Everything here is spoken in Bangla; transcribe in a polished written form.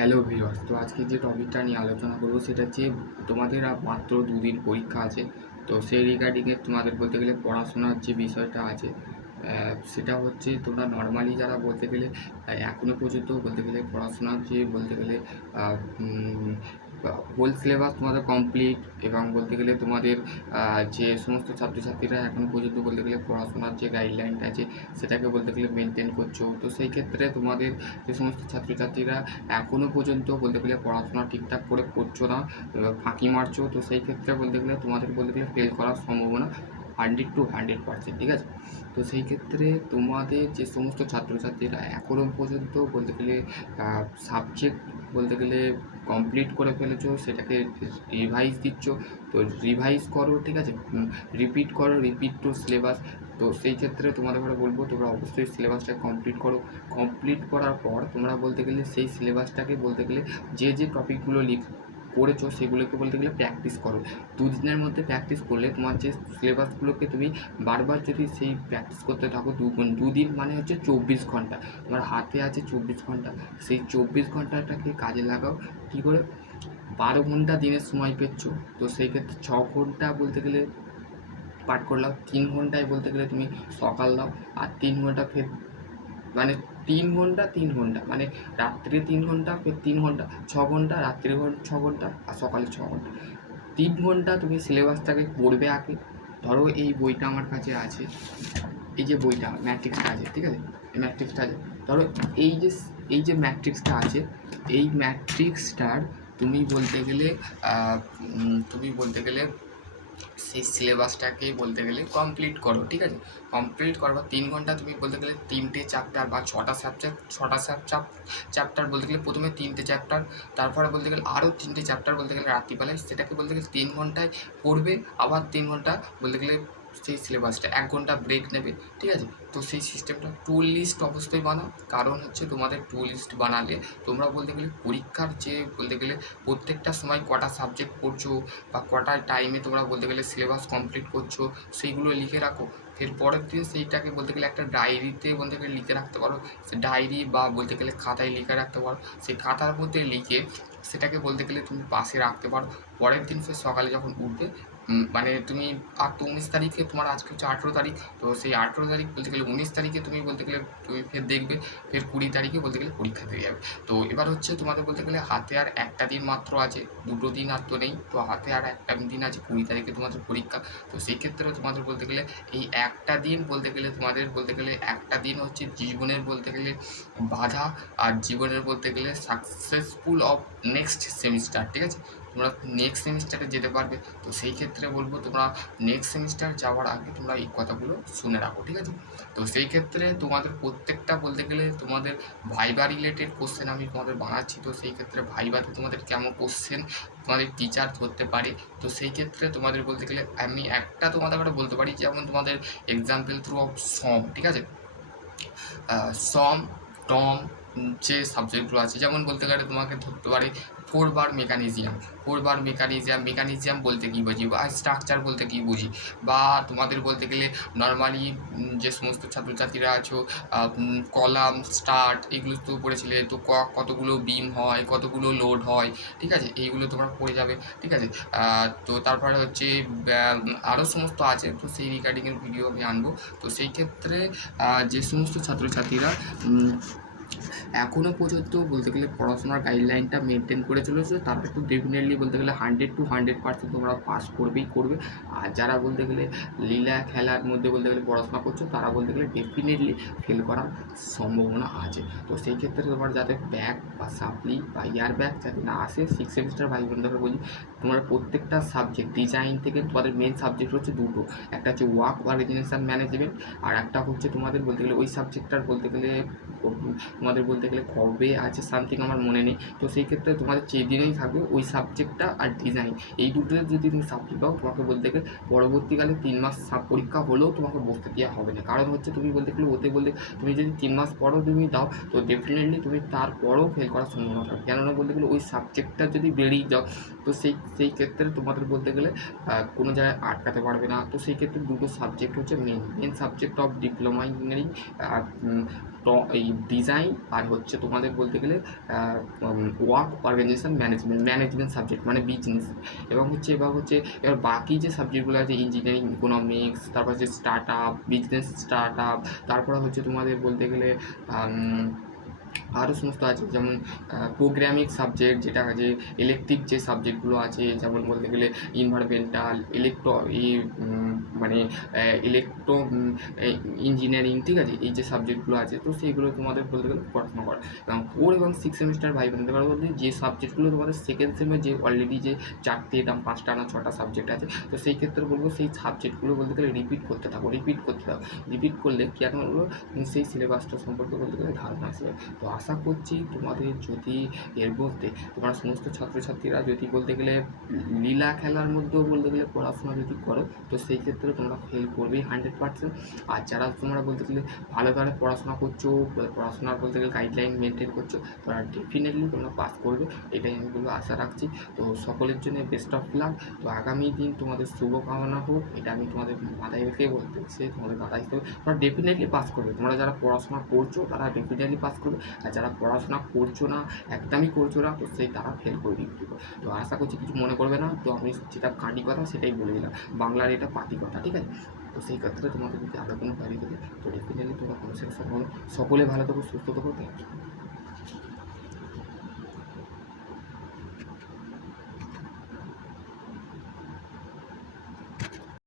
হ্যালো ভিউয়ার্স, তো আজকে যে টপিকটা নিয়ে আলোচনা করবো সেটা হচ্ছে তোমাদের আর মাত্র 2 দিন পরীক্ষা আছে। তো সেই রিগার্ডিংয়ে তোমাদের বলতে গেলে পড়াশোনার যে বিষয়টা আছে সেটা হচ্ছে তোমরা নর্মালি যারা বলতে গেলে এখনও পর্যন্ত বলতে গেলে পড়াশোনার যে বলতে গেলে হোল সিলেবাস তোমাদের কমপ্লিট এবং বলতে গেলে তোমাদের যে সমস্ত ছাত্রছাত্রীরা এখনও পর্যন্ত বলতে গেলে পড়াশোনার যে গাইডলাইনটা আছে সেটাকে বলতে গেলে মেনটেন করছো, তো সেই ক্ষেত্রে তোমাদের যে সমস্ত ছাত্রছাত্রীরা এখনও পর্যন্ত বলতে গেলে পড়াশোনা ঠিকঠাক করে করছো না, ফাঁকি মারছো, তো সেই ক্ষেত্রে বলতে গেলে তোমাদের বলতে গেলে ফেল করার সম্ভাবনা 100% ঠিক আছে। তো সেই ক্ষেত্রে তোমাদের যে সমস্ত ছাত্রছাত্রীরা এখনও পর্যন্ত বলতে গেলে সাবজেক্ট বলতে গেলে কমপ্লিট করে ফেলেছো, সেটাকে রিভাইজ দিচ্ছ, তো রিভাইজ করো, ঠিক আছে, রিপিট করো, রিপিট টু সিলেবাস। তো সেই ক্ষেত্রে তোমাদের বলবো তোমরা অবশ্যই সিলেবাসটা কমপ্লিট করো। কমপ্লিট করার পর তোমরা বলতে গেলে সেই সিলেবাসটাকে বলতে গেলে যে টপিকগুলো পড়েছো সেগুলোকে বলতে গেলে প্র্যাকটিস করো। 2 দিনের মধ্যে প্র্যাকটিস করলে তোমার যে সিলেবাসগুলোকে তুমি বারবার যদি সেই প্র্যাকটিস করতে থাকো, 2 দিন মানে হচ্ছে 24 ঘন্টা, তোমার হাতে আছে 24 ঘন্টা। সেই 24 ঘন্টাটাকে কাজে লাগাও। কী করে? 12 ঘন্টা দিনের সময় পেচ্ছ, তো সেই ক্ষেত্রে 6 ঘন্টা বলতে গেলে পাঠ করলাম, 3 ঘন্টায় বলতে গেলে তুমি সকাল দাও, আর 3 ঘন্টা ফের মানে 3 ঘন্টা মানে রাত্রে 3 ঘন্টা, ফের 3 ঘন্টা, 6 ঘন্টা, রাত্রে 6 ঘন্টা, আর সকালে 6 ঘন্টা। 3 ঘন্টা তুমি সিলেবাসটাকে পড়বে আগে। ধরো এই বইটা আমার কাছে আছে, এই যে বইটা ম্যাট্রিক্সটা আছে, ঠিক আছে, এই ম্যাট্রিক্সটা আছে। ধরো এই যে ম্যাট্রিক্সটা আছে, এই ম্যাট্রিক্সটার তুমি বলতে গেলে সেই সিলেবাসটাকেই বলতে গেলে কমপ্লিট করো, ঠিক আছে। কমপ্লিট করবার 3 ঘন্টা তুমি বলতে গেলে 3টে চ্যাপ্টার বা 6টা চ্যাপ্টার বলতে গেলে প্রথমে 3টে চ্যাপ্টার, তারপরে বলতে গেলে আরও 3টে চ্যাপ্টার বলতে গেলে রাত্রিবেলায়, সেটাকে বলতে গেলে 3 ঘন্টায় পড়বে। আবার 3 ঘন্টা বলতে গেলে সেই সিলেবাসটা 1 ঘন্টা ব্রেক নেবে, ঠিক আছে। তো সেই সিস্টেমটা টু লিস্ট অবশ্যই বানাও, কারণ হচ্ছে তোমাদের টু লিস্ট বানালে তোমরা বলতে গেলে পরীক্ষার যে বলতে গেলে প্রত্যেকটা সময় কটা সাবজেক্ট পড়ছো বা কটা টাইমে তোমরা বলতে গেলে সিলেবাস কমপ্লিট করছো সেইগুলো লিখে রাখো। এর পরের দিন সেইটাকে বলতে গেলে একটা ডায়েরিতে বলতে গেলে লিখে রাখতে পারো, সে ডায়েরি বা বলতে গেলে খাতায় লিখে রাখতে পারো। সেই খাতার মধ্যে লিখে সেটাকে বলতে গেলে তুমি পাশে রাখতে পারো। পরের দিন ফের সকালে যখন উঠবে, মানে তুমি আর তো 19 তারিখে তোমার আজকে হচ্ছে 18 তারিখ, তো সেই 18 তারিখ বলতে গেলে 19 তারিখে তুমি বলতে গেলে তুমি ফের দেখবে, ফের 20 তারিখে বলতে গেলে পরীক্ষা দিয়ে যাবে। তো এবার হচ্ছে তোমাদের বলতে গেলে হাতে আর একটা দিন মাত্র আছে, 2টো দিন আর তো নেই, তো হাতে আর একটা দিন আছে, 20 তারিখে তোমাদের পরীক্ষা। তো সেই ক্ষেত্রে তোমাদের বলতে গেলে এই একটা দিন বলতে গেলে তোমাদের বলতে গেলে একটা দিন হচ্ছে জীবনের বলতে গেলে বাধা, আর জীবনের বলতে গেলে সাকসেসফুল অফ নেক্সট সেমিস্টার, ঠিক আছে। তোমরা নেক্সট সেমিস্টারে যেতে পারবে। তো সেই ক্ষেত্রে বলবো তোমরা নেক্সট সেমিস্টার যাওয়ার আগে তোমরা এই কথাগুলো শুনে রাখো, ঠিক আছে। তো সেই ক্ষেত্রে তোমাদের প্রত্যেকটা বলতে গেলে তোমাদের ভাইবা রিলেটেড কোশ্চেন আমি তোমাদের বানাচ্ছি। তো সেই ক্ষেত্রে ভাইবাতে তোমাদের কেমন কোশ্চেন তোমাদের টিচার ধরতে পারে, তো সেই ক্ষেত্রে তোমাদের বলতে গেলে আমি একটা তোমাদের বলতে পারি, যেমন তোমাদের এক্সাম্পল থ্রু অফ সম, ঠিক আছে, সম টম যে সাবজেক্টগুলো আছে, যেমন বলতে গেলে তোমাকে ধরতে পারে 4 বার মেকানিজিয়াম বলতে কী বুঝি, বা স্ট্রাকচার বলতে কী বুঝি, বা তোমাদের বলতে গেলে নর্মালি যে সমস্ত ছাত্রছাত্রীরা আছো কলাম স্টার্ট এগুলো তো পড়েছিলে, তো কতগুলো বিম হয়, কতগুলো লোড হয়, ঠিক আছে, এইগুলো তোমরা পড়ে যাবে, ঠিক আছে। তো তারপরে হচ্ছে আরও সমস্ত আছে, তো সেই রিগার্ডিংয়ের ভিডিও আমি আনবো। তো সেই ক্ষেত্রে যে সমস্ত ছাত্রছাত্রীরা এখনও পর্যন্ত বলতে গেলে পড়াশোনার গাইডলাইনটা মেনটেন করে চলেছে, তারা একটু ডেফিনেটলি বলতে গেলে 100% তোমরা পাস করবেই করবে। আর যারা বলতে গেলে লীলা খেলার মধ্যে বলতে গেলে পড়াশোনা করছো, তারা বলতে গেলে ডেফিনেটলি ফেল করার সম্ভাবনা আছে। তো সেই ক্ষেত্রে তোমার যাতে ব্যাক বা সাপ্লি বা ইয়ার ব্যাক যাতে না আসে, 6 সেমিস্টার ভাই বোনদেরকে বলি, তোমরা প্রত্যেকটা সাবজেক্ট ডিজাইন থেকে তোমাদের মেন সাবজেক্ট হচ্ছে 2টো, একটা হচ্ছে ওয়ার্ক অর্গানাইজেশন ম্যানেজমেন্ট, আর একটা হচ্ছে তোমাদের বলতে গেলে ওই সাবজেক্টটার বলতে গেলে তোমাদের বলতে গেলে কবে আছে সামথিং আমার মনে নেই। তো সেই ক্ষেত্রে তোমাদের যেদিনেই থাকবে ওই সাবজেক্টটা আর ডিজাইন, এই দুটোতে যদি তুমি সাপ্লি পাও, তোমাকে বলতে গেলে পরবর্তীকালে 3 মাস পরীক্ষা হলেও তোমাকে বসতে দেওয়া হবে না। কারণ হচ্ছে তুমি বলতে গেলে ওতে বলতে তুমি যদি 3 মাস পরও তুমি দাও, তো ডেফিনেটলি তুমি তারপরেও ফেল করার সম্ভাবনা থাকবে। কেননা বলতে গেলে ওই সাবজেক্টটা যদি বেরিয়ে যাও, তো সেই ক্ষেত্রে তোমাদের বলতে গেলে কোনো জায়গায় আটকাতে পারবে না। তো সেই ক্ষেত্রে 2টো সাবজেক্ট হচ্ছে main subject of diploma engineering, এই ডিজাইন আর হচ্ছে তোমাদের বলতে গেলে ওয়ার্ক অর্গানাইজেশন ম্যানেজমেন্ট সাবজেক্ট মানে বিজনেস। এবার বাকি যে সাবজেক্টগুলো আছে ইঞ্জিনিয়ারিং, ইকোনমিক্স, তারপর হচ্ছে start up, business start up, তারপরে হচ্ছে তোমাদের বলতে গেলে আরও সমস্ত আছে, যেমন প্রোগ্রামিং সাবজেক্ট, যেটা আছে ইলেকট্রিক যে সাবজেক্টগুলো আছে, যেমন বলতে গেলে ইনভারমেন্টাল, মানে ইলেকট্রো ইঞ্জিনিয়ারিং, ঠিক আছে, এই যে সাবজেক্টগুলো আছে, তো সেইগুলো তোমাদের বলতে গেলে পড়াশোনা করা। এবং 4 এবং 6 সেমিস্টার ভাই বলতে পারবো যে সাবজেক্টগুলো তোমাদের সেকেন্ড সেমে যে অলরেডি যে 4টে না 5টা না 6টা সাবজেক্ট আছে, তো সেই ক্ষেত্রে বলবো সেই সাবজেক্টগুলো বলতে গেলে রিপিট করতে থাকো। রিপিট করলে কী এখন হলো সেই সিলেবাসটা সম্পর্কে বলতে গেলে ধারণা আসবে। তো আশা করছি তোমাদের যদি এর মধ্যে তোমরা সমস্ত ছাত্রছাত্রীরা যদি বলতে গেলে লীলা খেলার মধ্যেও বলতে গেলে পড়াশোনা যদি করো, তো সেই ক্ষেত্রে তোমরা ফেল করবেই 100%। আর যারা তোমরা বলতে গেলে ভালোভাবে পড়াশোনা করছো, পড়াশোনার বলতে গেলে গাইডলাইন মেনটেন করছো, তোমরা ডেফিনেটলি তোমরা পাস করবে, এটাই আমি বলবো, আশা রাখছি। তো সকলের জন্য বেস্ট অফ লাক। তো আগামী দিন তোমাদের শুভকামনা হোক, এটা আমি তোমাদের মাথায় রেখে বলতেছি, তোমাদের দাদা হিসেবে তোমরা ডেফিনেটলি পাস করবে। তোমরা যারা পড়াশোনা করছো তারা ডেফিনেটলি পাস করবে, আর যারা পড়াশোনা করছো না, একদমই করছো না, তো সেই তারা ফেল করবে। তো আশা করছি কিছু মনে করবে না। তো আমি যেটা কাঁটি কথা সেটাই বলে দিলাম, বাংলার এটা পাতি কথা, ঠিক আছে। তো সেই ক্ষেত্রে তোমাদের যদি আরও কোনো কারি থাকে তো ডেফিনেটলি তোমরা কমেন্ট সেকশনে সকলে ভালো থাকো, সুস্থ থাকো, থ্যাংক ইউ।